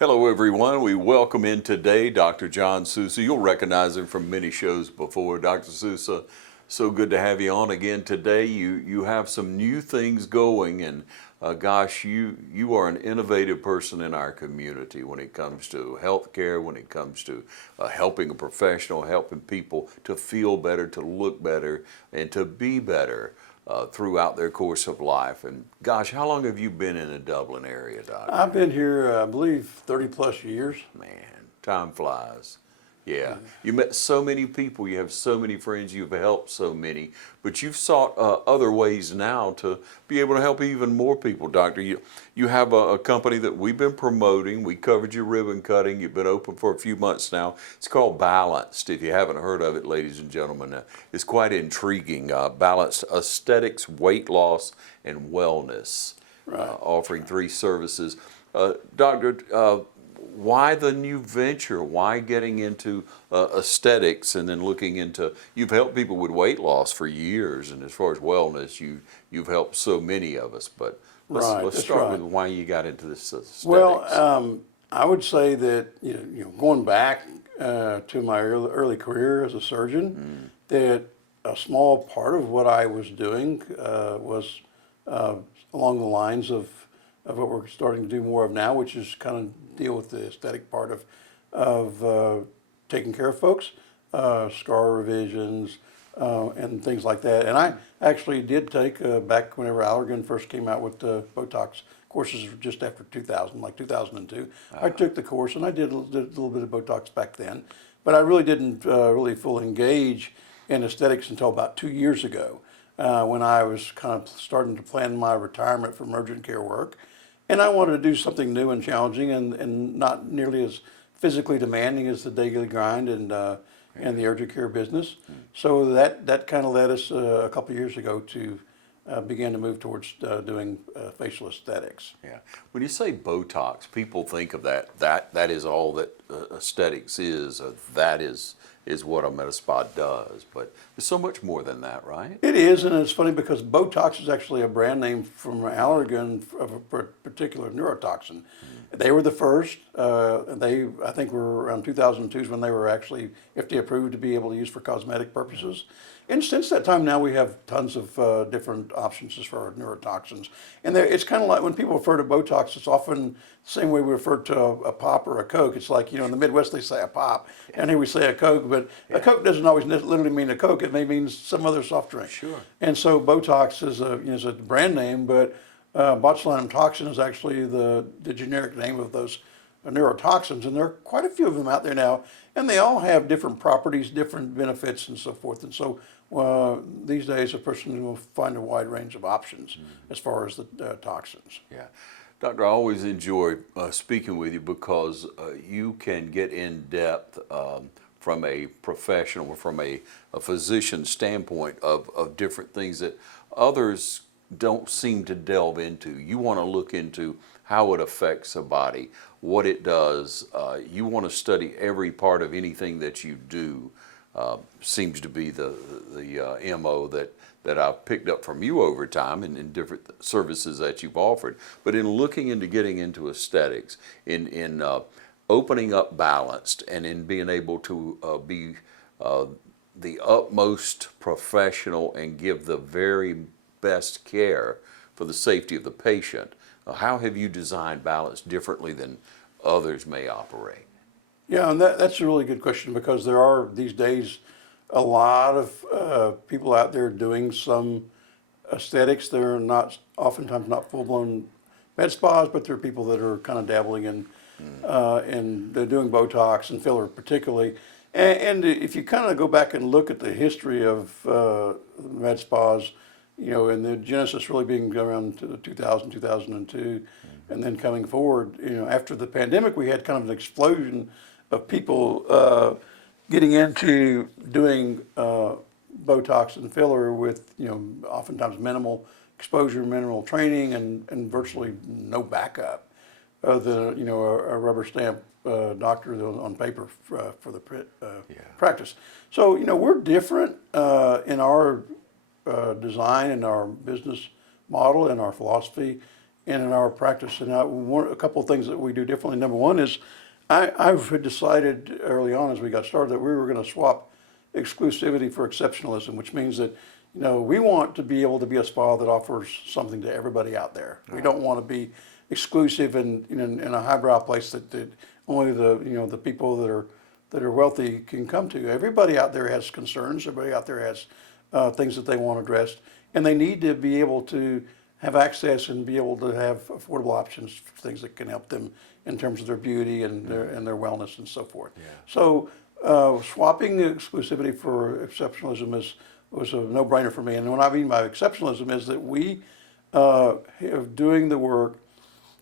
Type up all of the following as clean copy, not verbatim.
Hello, everyone. We welcome in today Dr. John Souza. You'll recognize him from many shows before. Dr. Souza, so good to have you on again today. You have some new things going, and gosh, you are an innovative person in our community when it comes to healthcare, when it comes to helping a professional, helping people to feel better, to look better, and to be better. Throughout their course of life. And gosh, how long have you been in the Dublin area, Doctor? I've been here, I believe, 30 plus years. Man, time flies. Yeah, you met so many people, you have so many friends, you've helped so many, but you've sought other ways now to be able to help even more people, Doctor. You have a company that we've been promoting. We covered your ribbon cutting. You've been open for a few months now. It's called Balanced. If you haven't heard of it, ladies and gentlemen, it's quite intriguing. Balanced Aesthetics, Weight Loss, and Wellness, Right. Offering 3 services. Doctor, why the new venture? Why getting into aesthetics and then looking into, you've helped people with weight loss for years, and as far as wellness, you've helped so many of us, but let's start with why you got into this aesthetics. Well, I would say that, going back to my early career as a surgeon, that a small part of what I was doing was along the lines of what we're starting to do more of now, which is kind of deal with the aesthetic part of taking care of folks, scar revisions, and things like that. And I actually did take, back whenever Allergan first came out with the Botox courses just after 2000, like 2002, I took the course and I did a little bit of Botox back then, but I really didn't really fully engage in aesthetics until about 2 years ago, when I was kind of starting to plan my retirement from urgent care work. And I wanted to do something new and challenging and not nearly as physically demanding as the daily grind and the urgent care business. So that kind of led us a couple of years ago to begin to move towards doing facial aesthetics. Yeah. When you say Botox, people think of that is all that aesthetics is. That is what a med spa does, but there's so much more than that, right? It is, and it's funny because Botox is actually a brand name from Allergan of a particular neurotoxin. They were the first. I think were around 2002 is when they were actually FDA approved to be able to use for cosmetic purposes. And since that time now we have tons of different options as far as neurotoxins. And it's kind of like when people refer to Botox, it's often the same way we refer to a pop or a Coke. It's like, in the Midwest they say a pop, and here we say a Coke, but a Coke doesn't always literally mean a Coke. It may mean some other soft drink. Sure. And so Botox is a brand name, but botulinum toxin is actually the generic name of those neurotoxins, and there are quite a few of them out there now, and they all have different properties, different benefits, and so forth. And so these days, a person will find a wide range of options as far as the toxins. Yeah. Doctor, I always enjoy speaking with you because you can get in depth from a professional, from a physician standpoint of different things that others don't seem to delve into. You want to look into how it affects a body, what it does. You want to study every part of anything that you do. Seems to be the MO that I've picked up from you over time and in different services that you've offered. But in looking into getting into aesthetics, in opening up Balanced, and in being able to be the utmost professional and give the very best care for the safety of the patient, how have you designed Balanced differently than others may operate? Yeah, and that's a really good question because there are these days a lot of people out there doing some aesthetics. They're oftentimes not full-blown med spas, but there are people that are kind of dabbling in they're doing Botox and filler particularly. And if you kind of go back and look at the history of med spas, and the genesis really being around 2000, 2002, and then coming forward, after the pandemic, we had kind of an explosion of people getting into doing Botox and filler with, oftentimes minimal exposure, minimal training, and virtually no backup other than, a rubber stamp doctor on paper for the practice. So, we're different in our design and our business model and our philosophy and in our practice. And a couple of things that we do differently. Number one is I've decided early on as we got started that we were going to swap exclusivity for exceptionalism, which means that we want to be able to be a spa that offers something to everybody out there. We don't want to be exclusive in a highbrow place that only the people that are wealthy can come to. Everybody out there has concerns. Everybody out there has things that they want addressed, and they need to be able to have access and be able to have affordable options for things that can help them in terms of their beauty and their wellness and so forth. Yeah. So swapping exclusivity for exceptionalism was a no-brainer for me. And what I mean by exceptionalism is that we are doing the work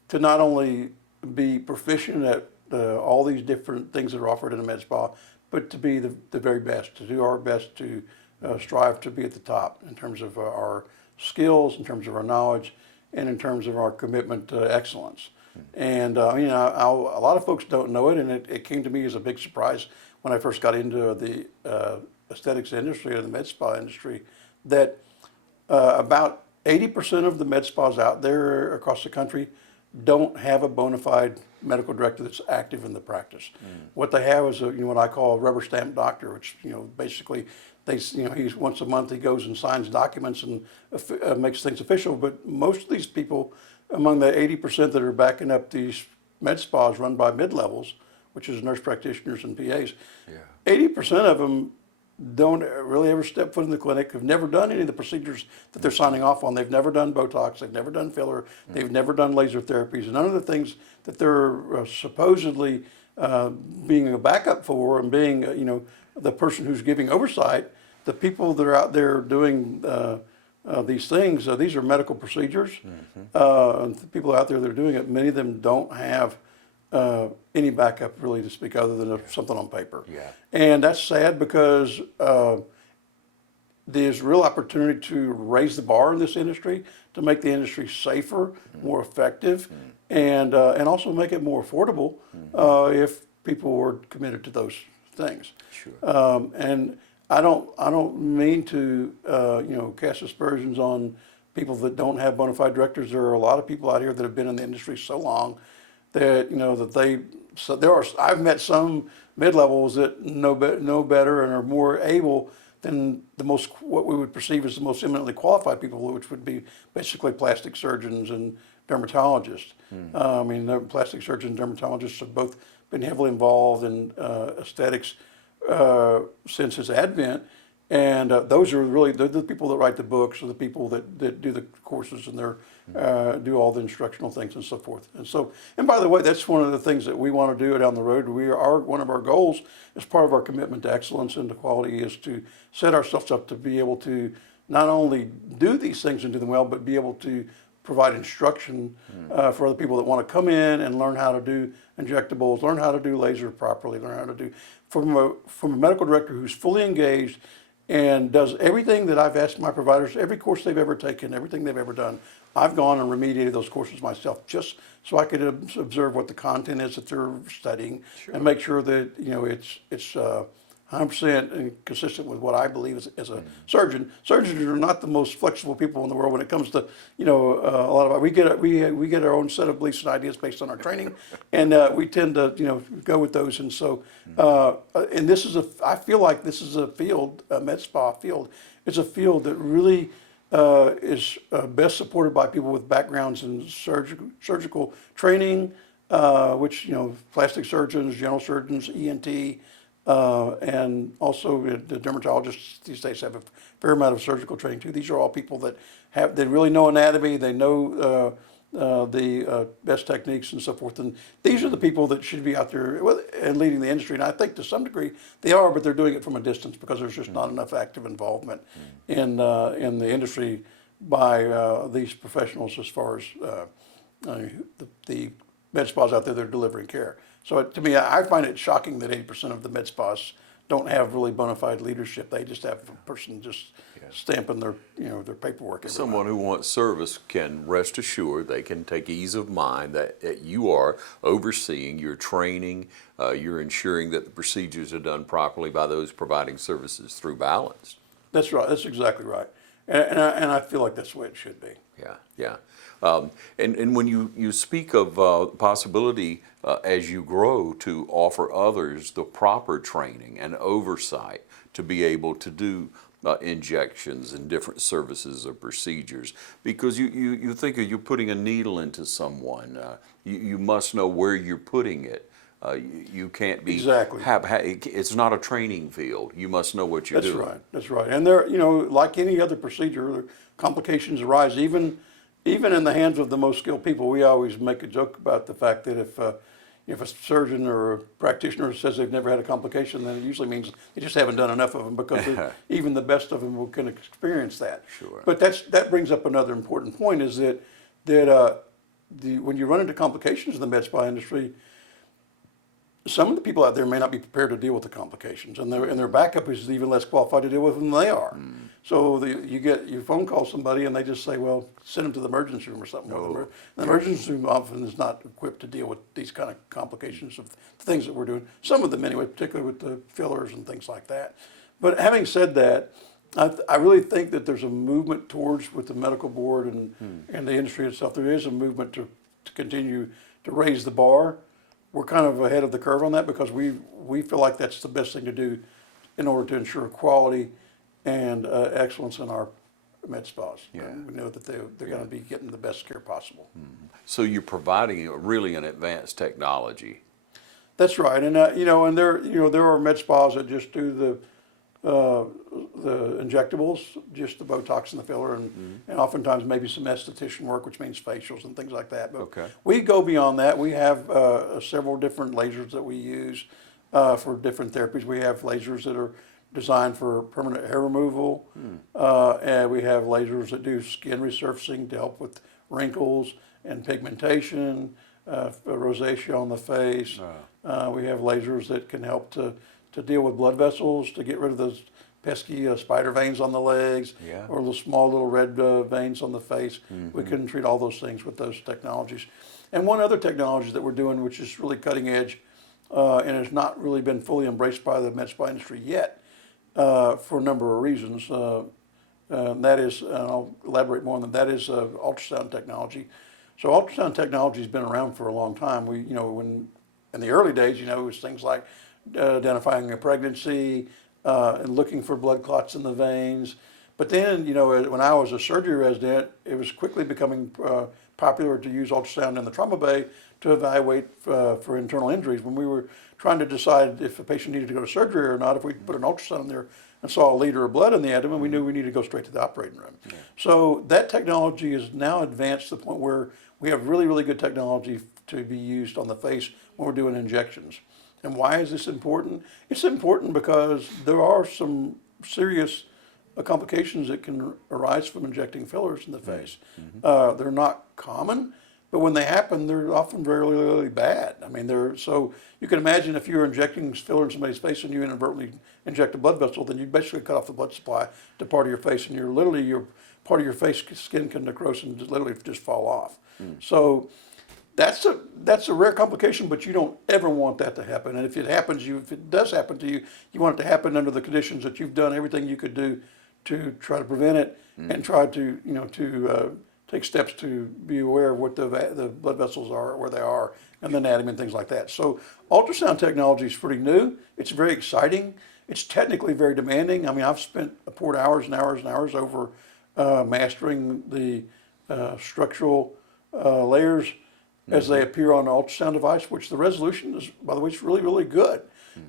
to not only be proficient at all these different things that are offered in a med spa, but to be the very best, to do our best to strive to be at the top in terms of our skills, in terms of our knowledge, and in terms of our commitment to excellence. And a lot of folks don't know it, and it came to me as a big surprise when I first got into the aesthetics industry or the med spa industry, that about 80% of the med spas out there across the country don't have a bona fide medical director that's active in the practice. What they have is what I call a rubber stamp doctor, which basically he's once a month he goes and signs documents and makes things official. But most of these people, among the 80% that are backing up these med spas run by mid-levels, which is nurse practitioners and PAs, 80% of them don't really ever step foot in the clinic, have never done any of the procedures that they're signing off on. They've never done Botox, they've never done filler, they've never done laser therapies, and none of the things that they're supposedly being a backup for and being, the person who's giving oversight. The people that are out there doing these things, these are medical procedures. And the people out there that are doing it, many of them don't have any backup really to speak other than something on paper. Yeah. And that's sad because there's real opportunity to raise the bar in this industry, to make the industry safer, more effective, and also make it more affordable if people were committed to those things. Sure. And I don't mean to cast aspersions on people that don't have bona fide directors. There are a lot of people out here that have been in the industry so long that I've met some mid-levels that know better and are more able than what we would perceive as the most eminently qualified people, which would be basically plastic surgeons and dermatologists. The plastic surgeons and dermatologists have both been heavily involved in aesthetics since its advent, and those are really they're the people that write the books, or the people that do the courses, and do all the instructional things and so forth. And by the way, that's one of the things that we want to do down the road. One of our goals as part of our commitment to excellence and to quality is to set ourselves up to be able to not only do these things and do them well, but be able to provide instruction for other people that want to come in and learn how to do injectables, learn how to do laser properly, learn how to do from a medical director who's fully engaged and does everything that I've asked my providers, every course they've ever taken, everything they've ever done. I've gone and remediated those courses myself just so I could observe what the content is that they're studying and make sure that it's 100% consistent with what I believe as a surgeon. Surgeons are not the most flexible people in the world when it comes to a lot of we get our own set of beliefs and ideas based on our training, and we tend to go with those. And so and I feel like this is a field, a med spa field. It's a field that really is best supported by people with backgrounds in surgical training, which plastic surgeons, general surgeons, ENT. And also the dermatologists these days have a fair amount of surgical training too. These are all people that really know anatomy, they know the best techniques and so forth. And these are the people that should be out there and leading the industry. And I think to some degree they are, but they're doing it from a distance because there's just not enough active involvement in the industry by these professionals as far as the med spas out there that are delivering care. So to me, I find it shocking that 80% of the med spas don't have really bona fide leadership. They just have a person just stamping their paperwork. Someone who wants service can rest assured they can take ease of mind that you are overseeing, you're training, you're ensuring that the procedures are done properly by those providing services through Balance. That's right. That's exactly right. And I feel like that's the way it should be. Yeah, yeah. And when you speak of possibility as you grow to offer others the proper training and oversight to be able to do injections and different services or procedures, because you think of you putting a needle into someone, you must know where you're putting it. You can't be Exactly. It's not a training field. You must know what you're That's doing. right. That's right. And there, like any other procedure, complications arise. Even in the hands of the most skilled people, we always make a joke about the fact that if a surgeon or a practitioner says they've never had a complication, then it usually means they just haven't done enough of them, because even the best of them can experience that. Sure. But that brings up another important point: is that when you run into complications in the med spa industry, some of the people out there may not be prepared to deal with the complications, and their backup is even less qualified to deal with them than they are. So you phone call somebody and they just say, well, send them to the emergency room or something. Oh. The emergency room often is not equipped to deal with these kind of complications of the things that we're doing. Some of them anyway, particularly with the fillers and things like that. But having said that, I really think that there's a movement towards, with the medical board and the industry itself, there is a movement to continue to raise the bar. We're kind of ahead of the curve on that, because we feel like that's the best thing to do in order to ensure quality and excellence in our med spas. Yeah. And we know that they're going to be getting the best care possible. So you're providing really an advanced technology. That's right, and and there are med spas that just do the injectables, just the Botox and the filler, and oftentimes maybe some esthetician work, which means facials and things like that. But Okay. we go beyond that. We have several different lasers that we use for different therapies. We have lasers that are designed for permanent hair removal, and we have lasers that do skin resurfacing to help with wrinkles and pigmentation, rosacea on the face. We have lasers that can help to deal with blood vessels, to get rid of those pesky spider veins on the legs, Yeah. or the small little red veins on the face. We can treat all those things with those technologies. And one other technology that we're doing, which is really cutting edge, and has not really been fully embraced by the med spa industry yet, for a number of reasons. That is, and I'll elaborate more on that is ultrasound technology. So ultrasound technology has been around for a long time. When in the early days, it was things like identifying a pregnancy and looking for blood clots in the veins. But then, when I was a surgery resident, it was quickly becoming popular to use ultrasound in the trauma bay to evaluate for internal injuries. When we were trying to decide if a patient needed to go to surgery or not, if we put an ultrasound in there and saw a liter of blood in the abdomen, we knew we needed to go straight to the operating room. Yeah. So that technology is now advanced to the point where we have really, really good technology to be used on the face when we're doing injections. And why is this important? It's important because there are some serious complications that can arise from injecting fillers in the face. They're not common, but when they happen, they're often really, really bad. I mean, so you can imagine if you're injecting filler in somebody's face and you inadvertently inject a blood vessel, then you basically cut off the blood supply to part of your face, and your part of your face skin can necrose and literally just fall off. So that's a rare complication, but you don't ever want that to happen. And if it does happen to you, you want it to happen under the conditions that you've done everything you could do to try to prevent it, and try to take steps to be aware of what the blood vessels are, where they are, and the anatomy and things like that. So ultrasound technology is pretty new. It's very exciting. It's technically very demanding. I mean, I've poured hours and hours and hours over mastering the structural layers as they appear on an ultrasound device, which the resolution is, by the way, it's really, really good.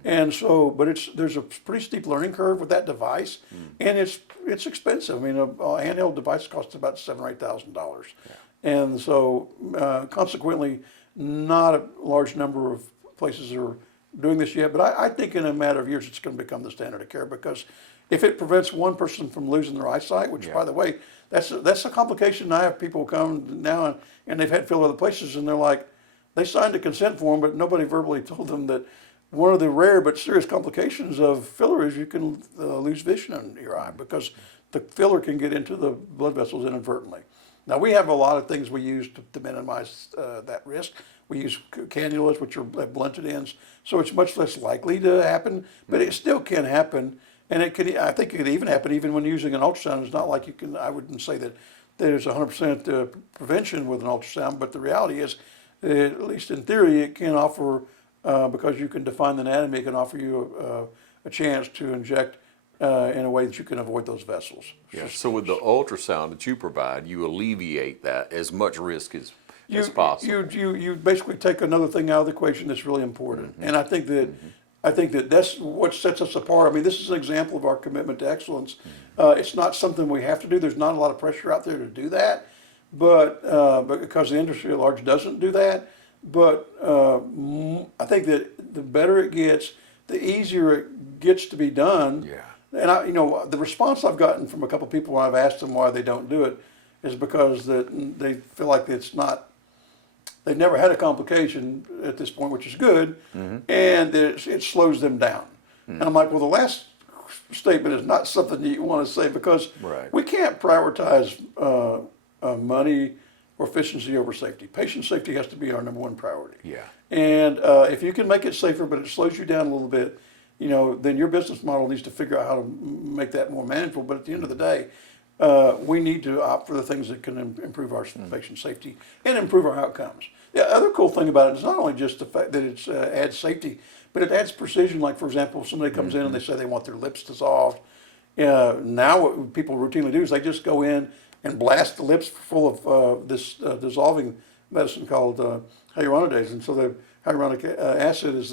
And so, but there's a pretty steep learning curve with that device, and it's expensive. I mean, a handheld device costs about $7,000 or $8,000, and so consequently, not a large number of places are doing this yet. But I think in a matter of years, it's going to become the standard of care, because if it prevents one person from losing their eyesight, which by the way, that's a complication. I have people come now and they've had filler other places, and they're like, they signed a consent form, but nobody verbally told them that one of the rare but serious complications of filler is you can lose vision in your eye, because the filler can get into the blood vessels inadvertently. Now, we have a lot of things we use to minimize that risk. We use cannulas, which have blunted ends, so it's much less likely to happen, but it still can happen. And I think it could even happen even when using an ultrasound. It's not like I wouldn't say that there's 100% prevention with an ultrasound, but the reality is, at least in theory, it can offer, because you can define the anatomy, it can offer you a chance to inject in a way that you can avoid those vessels. Yeah. So with the ultrasound that you provide, you alleviate that as much risk as possible. You basically take another thing out of the equation that's really important. And I think that that's what sets us apart. I mean, this is an example of our commitment to excellence. It's not something we have to do. There's not a lot of pressure out there to do that, but because the industry at large doesn't do that. But I think that the better it gets, the easier it gets to be done. Yeah. And the response I've gotten from a couple of people when I've asked them why they don't do it is because that they feel like it's not. They've never had a complication at this point, which is good, and it slows them down. And I'm like, well, the last statement is not something that you want to say because we can't prioritize money or efficiency over safety. Patient safety has to be our number one priority. Yeah. And if you can make it safer, but it slows you down a little bit, then your business model needs to figure out how to make that more manageable. But at the end of the day, we need to opt for the things that can improve our patient safety and improve our outcomes. The other cool thing about it is not only just the fact that it adds safety, but it adds precision. Like, for example, if somebody comes in and they say they want their lips dissolved, now what people routinely do is they just go in and blast the lips full of this dissolving medicine called hyaluronidase. And so the hyaluronic acid is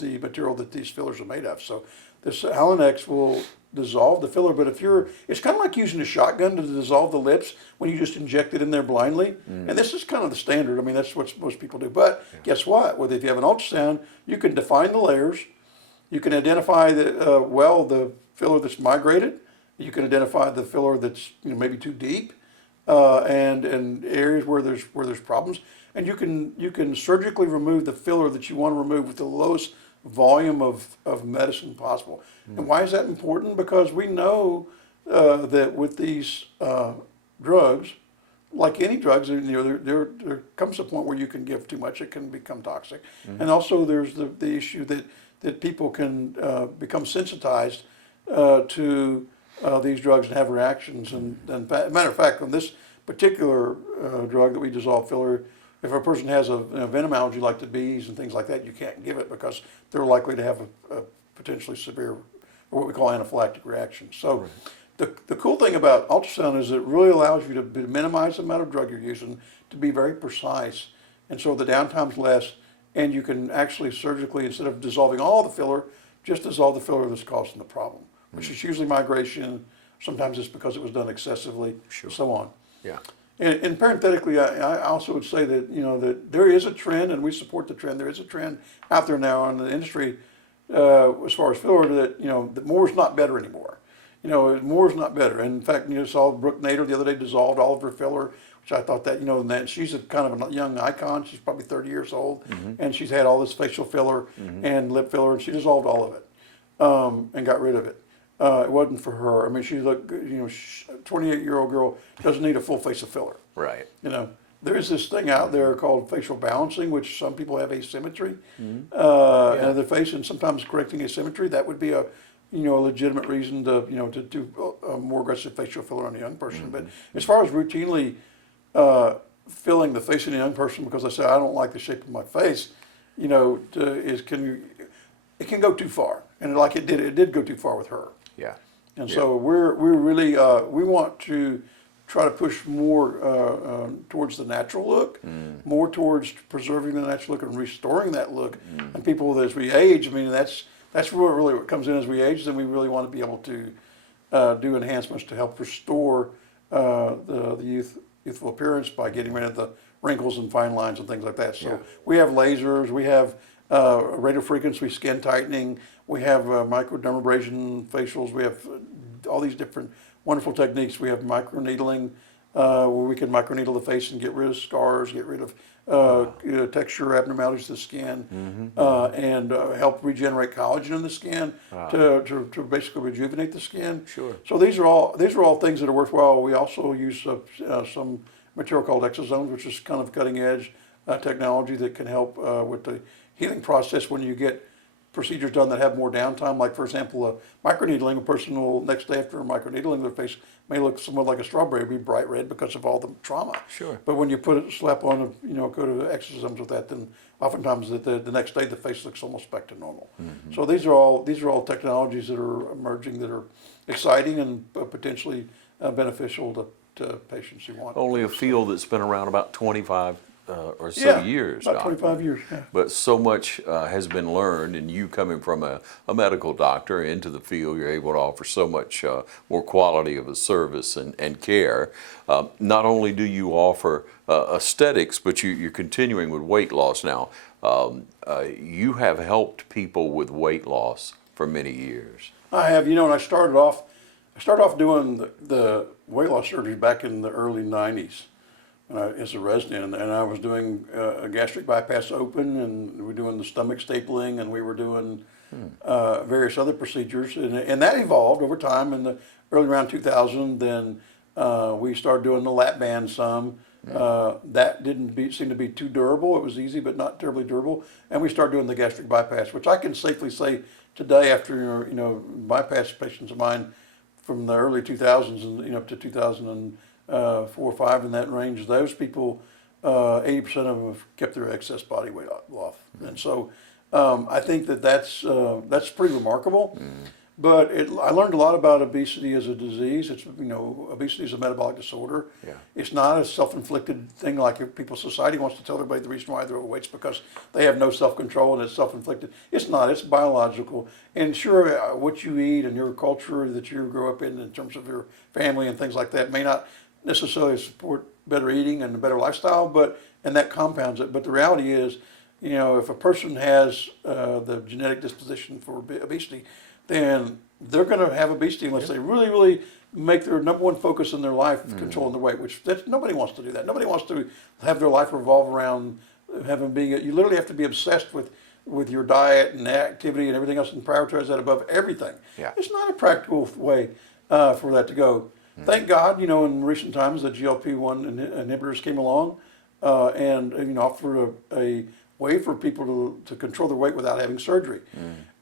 the material that these fillers are made of. So this Halonex will dissolve the filler, but it's kind of like using a shotgun to dissolve the lips when you just inject it in there blindly. And this is kind of the standard. I mean, that's what most people do. But guess what? Well, if you have an ultrasound, you can define the layers. You can identify the filler that's migrated. You can identify the filler that's maybe too deep, and areas where there's problems. And you can surgically remove the filler that you want to remove with the lowest volume of medicine possible. And why is that important? Because we know that with these drugs, like any drugs, there comes a point where you can give too much; it can become toxic. And also, there's the issue that people can become sensitized to these drugs and have reactions. And matter of fact, on this particular drug that we dissolve filler, if a person has a venom allergy like the bees and things like that, you can't give it because they're likely to have a potentially severe, or what we call anaphylactic reaction. So the cool thing about ultrasound is it really allows you to minimize the amount of drug you're using, to be very precise. And so the downtime's less, and you can actually surgically, instead of dissolving all the filler, just dissolve the filler that's causing the problem, which is usually migration. Sometimes it's because it was done excessively, so on. Yeah. And parenthetically, I also would say that that there is a trend, and we support the trend. There is a trend out there now in the industry, as far as filler, that more is not better anymore. More is not better. And in fact, saw Brooke Nader the other day dissolved all of her filler, which I thought that and that she's a kind of a young icon. She's probably 30 years old, and she's had all this facial filler and lip filler, and she dissolved all of it and got rid of it. It wasn't for her. I mean, she's a 28-year-old girl, doesn't need a full face of filler. Right. There is this thing out there called facial balancing, which some people have asymmetry in their face, and sometimes correcting asymmetry, that would be a legitimate reason to to do a more aggressive facial filler on a young person. But as far as routinely filling the face of a young person because I say I don't like the shape of my face, it can go too far, and like it did go too far with her. Yeah. And so we're really we want to try to push more towards the natural look, more towards preserving the natural look and restoring that look. And people, as we age, I mean that's really what comes in as we age. Then we really want to be able to do enhancements to help restore the youthful appearance by getting rid of the wrinkles and fine lines and things like that. So we have lasers, we have radiofrequency skin tightening. We have microdermabrasion facials. We have all these different wonderful techniques. We have microneedling, where we can microneedle the face and get rid of scars, get rid of texture abnormalities to the skin, and help regenerate collagen in the skin to basically rejuvenate the skin. Sure. So these are all things that are worthwhile. We also use some material called exosomes, which is kind of cutting edge technology that can help with the healing process when you get procedures done that have more downtime. Like, for example, a microneedling, a person will, next day after a microneedling, their face may look somewhat like a strawberry, be bright red because of all the trauma. Sure. But when you slap on, go to exorcisms with that, then oftentimes the next day the face looks almost back to normal. Mm-hmm. So these are all technologies that are emerging that are exciting and potentially beneficial to patients who want. Only a field that's been around about 25 or so years. About Doctor. 25 years. Yeah. But so much has been learned, and you coming from a medical doctor into the field, you're able to offer so much more quality of a service and care. Not only do you offer aesthetics, but you're continuing with weight loss now. You have helped people with weight loss for many years. I have, and I started off doing the weight loss surgery back in the early 90s. As a resident, and I was doing a gastric bypass open, and we were doing the stomach stapling, and we were doing various other procedures, and that evolved over time. In the early around 2000, then we started doing the lap band some. That didn't seem to be too durable. It was easy, but not terribly durable. And we started doing the gastric bypass, which I can safely say today, after bypass patients of mine from the early 2000s and up to 2004 or 5 in that range, those people, 80% of them have kept their excess body weight off. And so I think that's pretty remarkable. But I learned a lot about obesity as a disease. It's, obesity is a metabolic disorder. Yeah. It's not a self-inflicted thing like society wants to tell everybody the reason why they're overweight is because they have no self-control and it's self-inflicted. It's not. It's biological. And sure, what you eat and your culture that you grow up in terms of your family and things like that may not necessarily support better eating and a better lifestyle, and that compounds it. But the reality is, if a person has the genetic disposition for obesity, then they're going to have obesity unless they really, really make their number one focus in their life controlling their weight, which nobody wants to do that. Nobody wants to have their life revolve around you literally have to be obsessed with your diet and activity and everything else and prioritize that above everything. Yeah. It's not a practical way for that to go. Thank God, in recent times the GLP-1 inhibitors came along and offered a way for people to control their weight without having surgery.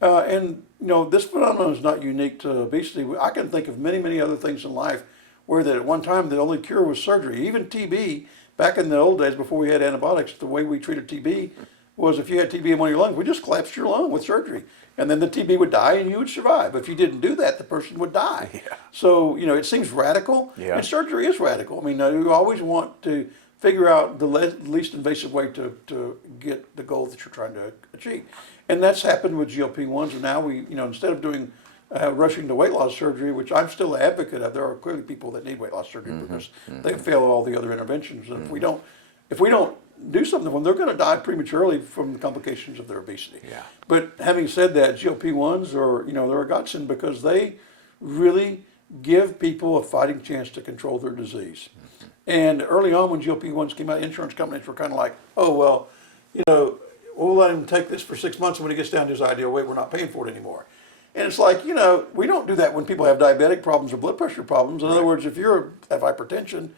And this phenomenon is not unique to obesity. I can think of many, many other things in life where that at one time the only cure was surgery. Even TB, back in the old days before we had antibiotics, the way we treated TB was if you had TB in one of your lungs, we just collapsed your lung with surgery. And then the TB would die and you would survive. If you didn't do that, the person would die. Yeah. So, it seems radical. Yeah. And surgery is radical. I mean, you always want to figure out the least invasive way to get the goal that you're trying to achieve. And that's happened with GLP-1s. And now we, instead of doing rushing to weight loss surgery, which I'm still an advocate of, there are clearly people that need weight loss surgery because they fail all the other interventions. And if we don't do something for them, they're going to die prematurely from the complications of their obesity. Yeah. But having said that, GLP-1s are, they're a godsend because they really give people a fighting chance to control their disease. And early on when GLP-1s came out, insurance companies were kind of like, oh, well, we'll let him take this for 6 months, and when he gets down to his ideal weight, we're not paying for it anymore. And it's like, we don't do that when people have diabetic problems or blood pressure problems. In other words, if you have hypertension,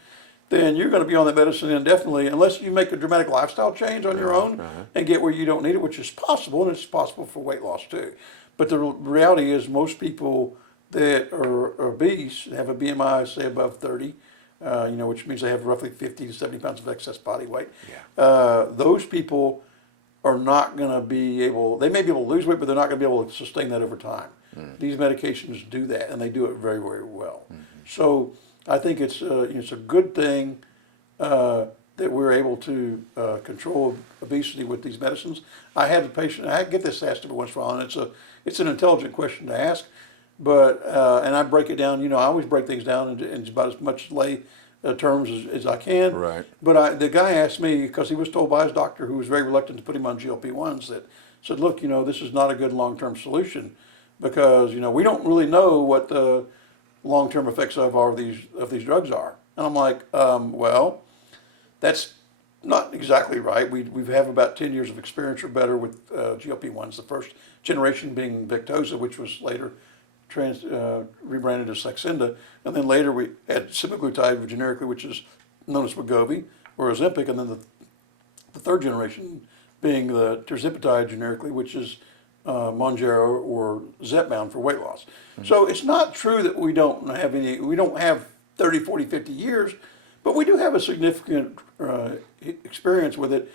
then you're going to be on that medicine indefinitely unless you make a dramatic lifestyle change on your own and get where you don't need it, which is possible, and it's possible for weight loss too. But the reality is most people that are obese have a BMI, say, above 30, which means they have roughly 50 to 70 pounds of excess body weight. Yeah. Those people are not going to be able, they may be able to lose weight, but they're not going to be able to sustain that over time. These medications do that, and they do it very, very well. So I think it's a good thing that we're able to control obesity with these medicines. I had a patient, I get this asked every once in a while, and it's an intelligent question to ask, but and I break it down. I always break things down in about as much lay terms as I can. Right. But the guy asked me, because he was told by his doctor, who was very reluctant to put him on GLP-1s, that said, look, this is not a good long-term solution because we don't really know what the long-term effects of these drugs are. And I'm like, well, that's not exactly right. We have about 10 years of experience or better with GLP-1s. The first generation being Victoza, which was later rebranded as Saxenda, and then later we had semaglutide generically, which is known as Wegovy or Ozempic, and then the third generation being the tirzepatide generically, which is Mounjaro or Zepbound for weight loss. So it's not true that we don't have 30, 40, 50 years, but we do have a significant experience with it.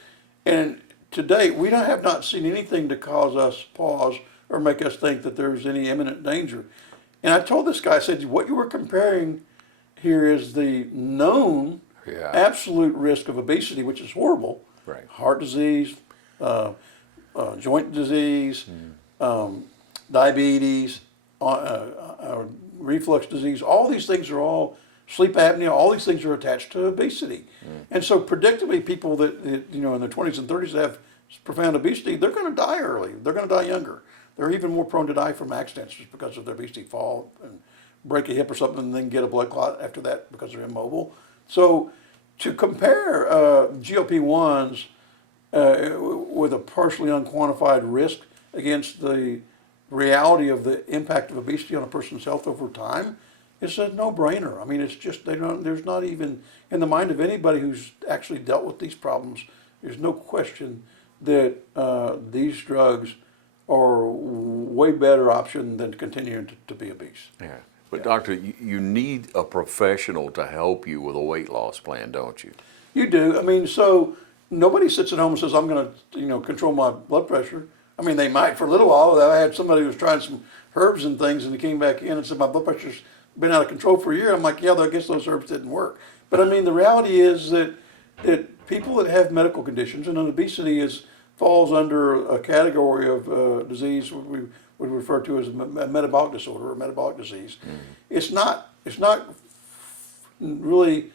And to date, we have not seen anything to cause us pause or make us think that there's any imminent danger. And I told this guy, I said, what you were comparing here is the known absolute risk of obesity, which is horrible. Right. Heart disease, joint disease, diabetes, reflux disease. All these things are all sleep apnea. All these things are attached to obesity. And so predictably, people that in their 20s and 30s that have profound obesity, they're going to die early. They're going to die younger. They're even more prone to die from accidents just because of their obesity, fall and break a hip or something, and then get a blood clot after that because they're immobile. So to compare GLP-1s with a partially unquantified risk against the reality of the impact of obesity on a person's health over time, it's a no-brainer. I mean, it's just there's not even in the mind of anybody who's actually dealt with these problems. There's no question that these drugs are a way better option than continuing to be obese. Yeah. But doctor, you need a professional to help you with a weight loss plan, don't you? You do. I mean, so nobody sits at home and says, I'm going to, control my blood pressure. I mean, they might for a little while. I had somebody who was trying some herbs and things, and he came back in and said, my blood pressure's been out of control for a year. I'm like, yeah, I guess those herbs didn't work. But I mean, the reality is that people that have medical conditions, and obesity falls under a category of disease we would refer to as a metabolic disorder or metabolic disease. It's not really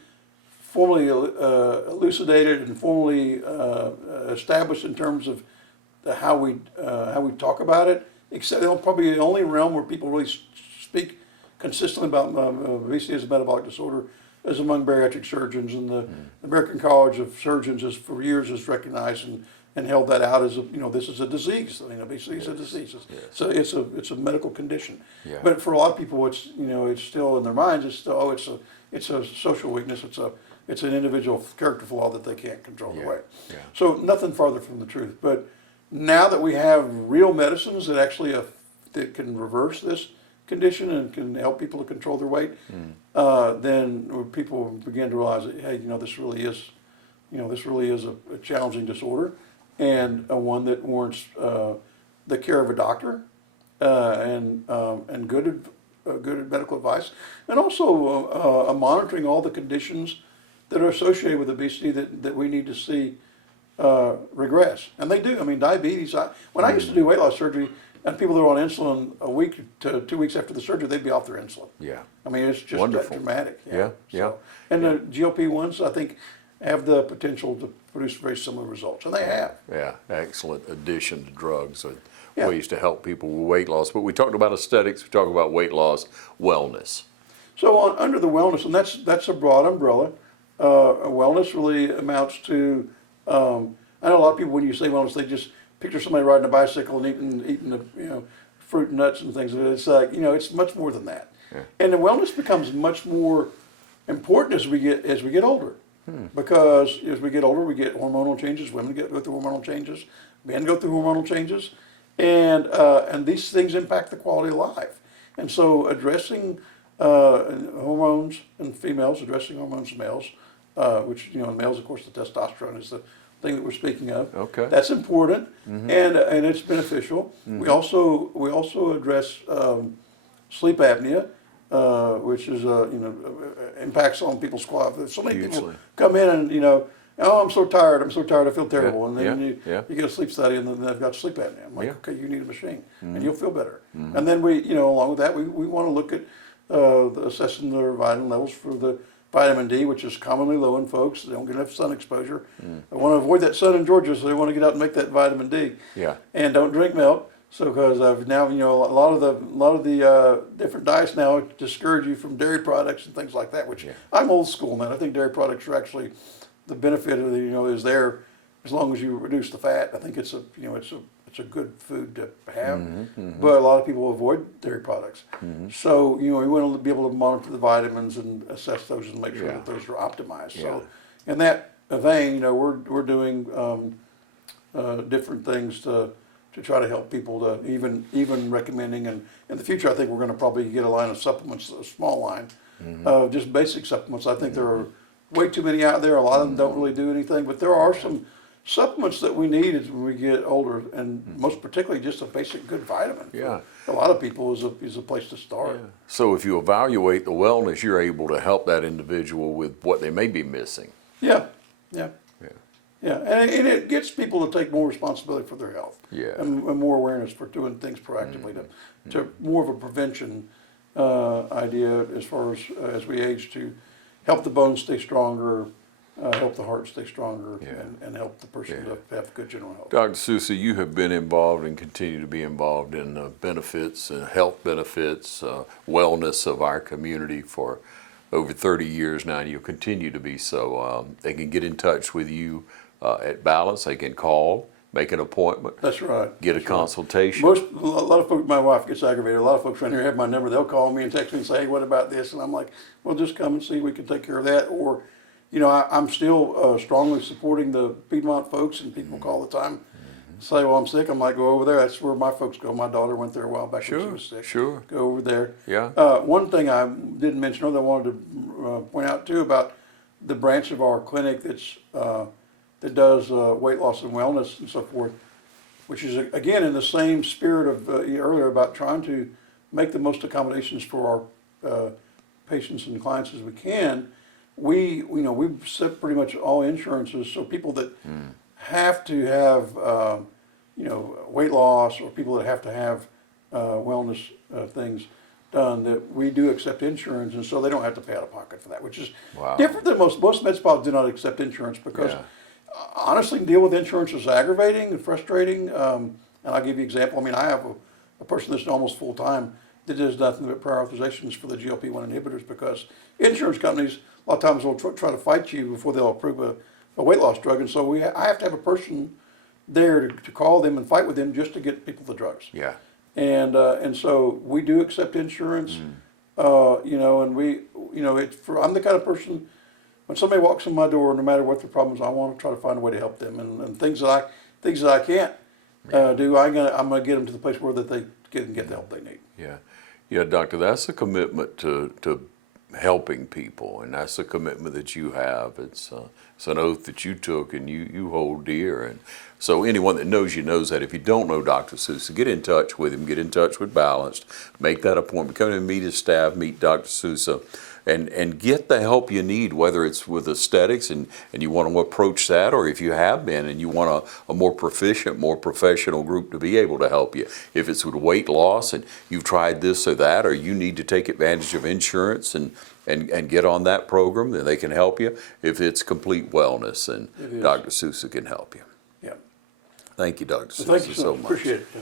formally elucidated and formally established in terms of how we talk about it. Except probably the only realm where people really speak consistently about obesity as a metabolic disorder is among bariatric surgeons, and the American College of Surgeons for years has recognized and held that out as this is a disease. I mean, obesity is a disease. So it's a medical condition. Yeah. But for a lot of people, it's still in their minds. It's still it's a social weakness. It's an individual character flaw that they can't control their weight. Yeah. So nothing farther from the truth. But now that we have real medicines that actually that can reverse this condition and can help people to control their weight, then people begin to realize that, hey, this really is a challenging disorder, and one that warrants the care of a doctor and good medical advice, and also monitoring all the conditions that are associated with obesity that we need to see regress. And they do. I mean, diabetes. When I used to do weight loss surgery, and people that are on insulin a week to 2 weeks after the surgery, they'd be off their insulin. Yeah. I mean, it's just that dramatic. Yeah. So, and the GLP-1s, I think, have the potential to produce very similar results, and they have. Yeah, excellent addition to drugs and ways to help people with weight loss. But we talked about aesthetics, we talked about weight loss, wellness. So under the wellness, and that's a broad umbrella. Wellness really amounts to, I know a lot of people when you say wellness, they just picture somebody riding a bicycle and eating the, fruit and nuts and things. It's like, it's much more than that. Yeah. And the wellness becomes much more important as we get older. Because as we get older, we get hormonal changes. Women go through hormonal changes. Men go through hormonal changes, and these things impact the quality of life. And so, addressing hormones in females, addressing hormones in males, which in males, of course, the testosterone is the thing that we're speaking of. Okay, that's important, and it's beneficial. We also address sleep apnea. Which is impacts on people's quality. So many people come in and oh, I'm so tired, I feel terrible, and then you get a sleep study and then they've got sleep apnea. I'm like, okay, you need a machine, and you'll feel better. And then we along with that, we want to look at assessing their vitamin levels for the vitamin D, which is commonly low in folks. They don't get enough sun exposure. They want to avoid that sun in Georgia, so they want to get out and make that vitamin D. Yeah. And don't drink milk. So, because I've now, a lot of the different diets now discourage you from dairy products and things like that. Which I'm old school, man. I think dairy products are actually the benefit of is there as long as you reduce the fat. I think it's a good food to have. But a lot of people avoid dairy products. So we want to be able to monitor the vitamins and assess those and make sure that those are optimized. So, in that vein, we're doing different things to to try to help people, to even recommending, and in the future I think we're going to probably get a line of supplements, a small line, just basic supplements. I think there are way too many out there. A lot of them don't really do anything, but there are some supplements that we need as when we get older, and most particularly just a basic good vitamin. Yeah. For a lot of people is a place to start. So if you evaluate the wellness, you're able to help that individual with what they may be missing. Yeah, yeah. Yeah. Yeah, and it gets people to take more responsibility for their health. Yeah. And more awareness for doing things proactively to more of a prevention idea as far as we age, to help the bones stay stronger, help the heart stay stronger, and help the person to have good general health. Dr. Souza, you have been involved and continue to be involved in benefits, health benefits, wellness of our community for over 30 years now, and you'll continue to be so. They can get in touch with you at Balance. They can call, make an appointment. That's right. Get a consultation. A lot of folks, my wife gets aggravated. A lot of folks around here have my number. They'll call me and text me and say, "Hey, what about this?" And I'm like, "Well, just come and see. We can take care of that." Or, you know, I'm still strongly supporting the Piedmont folks, and people call all the time, say, "Well, I'm sick." I'm like, "Go over there. That's where my folks go." My daughter went there a while back when she was sick. Sure. Go over there. Yeah. One thing I didn't mention, or that I wanted to point out too, about the branch of our clinic that does weight loss and wellness and so forth, which is again in the same spirit of earlier about trying to make the most accommodations for our patients and clients as we can. We've set pretty much all insurances, so people that have to have weight loss, or people that have to have wellness things done, that we do accept insurance, and so they don't have to pay out of pocket for that, which is different than most med spas do not accept insurance, because honestly, deal with insurance is aggravating and frustrating. And I'll give you an example. I mean, I have a person that's almost full time that does nothing but prior authorizations for the GLP-1 inhibitors, because insurance companies a lot of times will try to fight you before they'll approve a weight loss drug, and so I have to have a person there to call them and fight with them just to get people the drugs. Yeah. And so we do accept insurance. And I'm the kind of person, when somebody walks in my door, no matter what their problems, I want to try to find a way to help them, and things that I can't do, I'm gonna get them to the place where that they can get the help they need. Yeah, doctor, that's a commitment to helping people, and that's a commitment that you have. It's an oath that you took and you hold dear. And so anyone that knows you knows that. If you don't know Dr. Souza, get in touch with him, get in touch with Balanced, make that appointment, come in and meet his staff, meet Dr. Souza, and get the help you need, whether it's with aesthetics and you want to approach that, or if you have been and you want a more proficient, more professional group to be able to help you. If it's with weight loss and you've tried this or that, or you need to take advantage of insurance and get on that program, then they can help you. If it's complete wellness, and Dr. Souza can help you. Yeah. Thank you, Dr. Thank Souza, you so much. Appreciate it. Yeah.